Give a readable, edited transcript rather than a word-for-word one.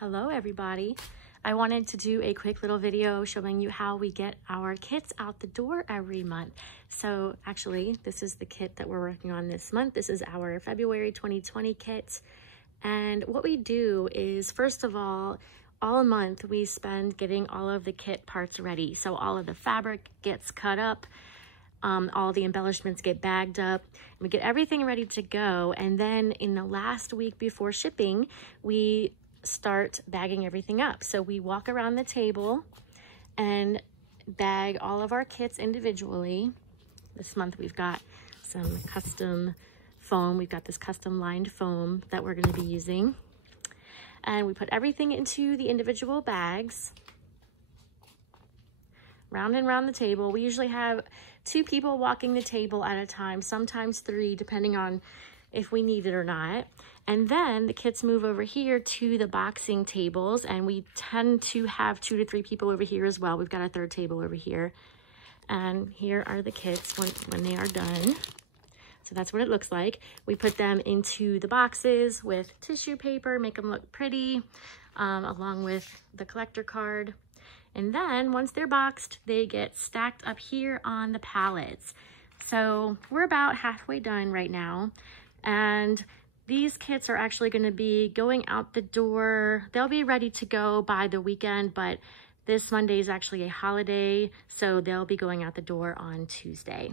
Hello everybody. I wanted to do a quick little video showing you how we get our kits out the door every month. So actually, this is the kit that we're working on this month. This is our February 2020 kit. And what we do is, first of all month we spend getting all of the kit parts ready. So all of the fabric gets cut up, all the embellishments get bagged up, and we get everything ready to go. And then in the last week before shipping, we start bagging everything up. So we walk around the table and bag all of our kits individually. This month we've got some custom foam. We've got this custom lined foam that we're going to be using. And we put everything into the individual bags. Round and round the table. We usually have 2 people walking the table at a time, sometimes 3, depending on if we need it or not. And then the kits move over here to the boxing tables, and we tend to have 2 to 3 people over here as well. We've got a 3rd table over here. And here are the kits when they are done. So that's what it looks like. We put them into the boxes with tissue paper, make them look pretty, along with the collector card. And then once they're boxed, they get stacked up here on the pallets. So we're about halfway done right now. And these kits are actually going to be going out the door. They'll be ready to go by the weekend, but this Monday is actually a holiday, so they'll be going out the door on Tuesday.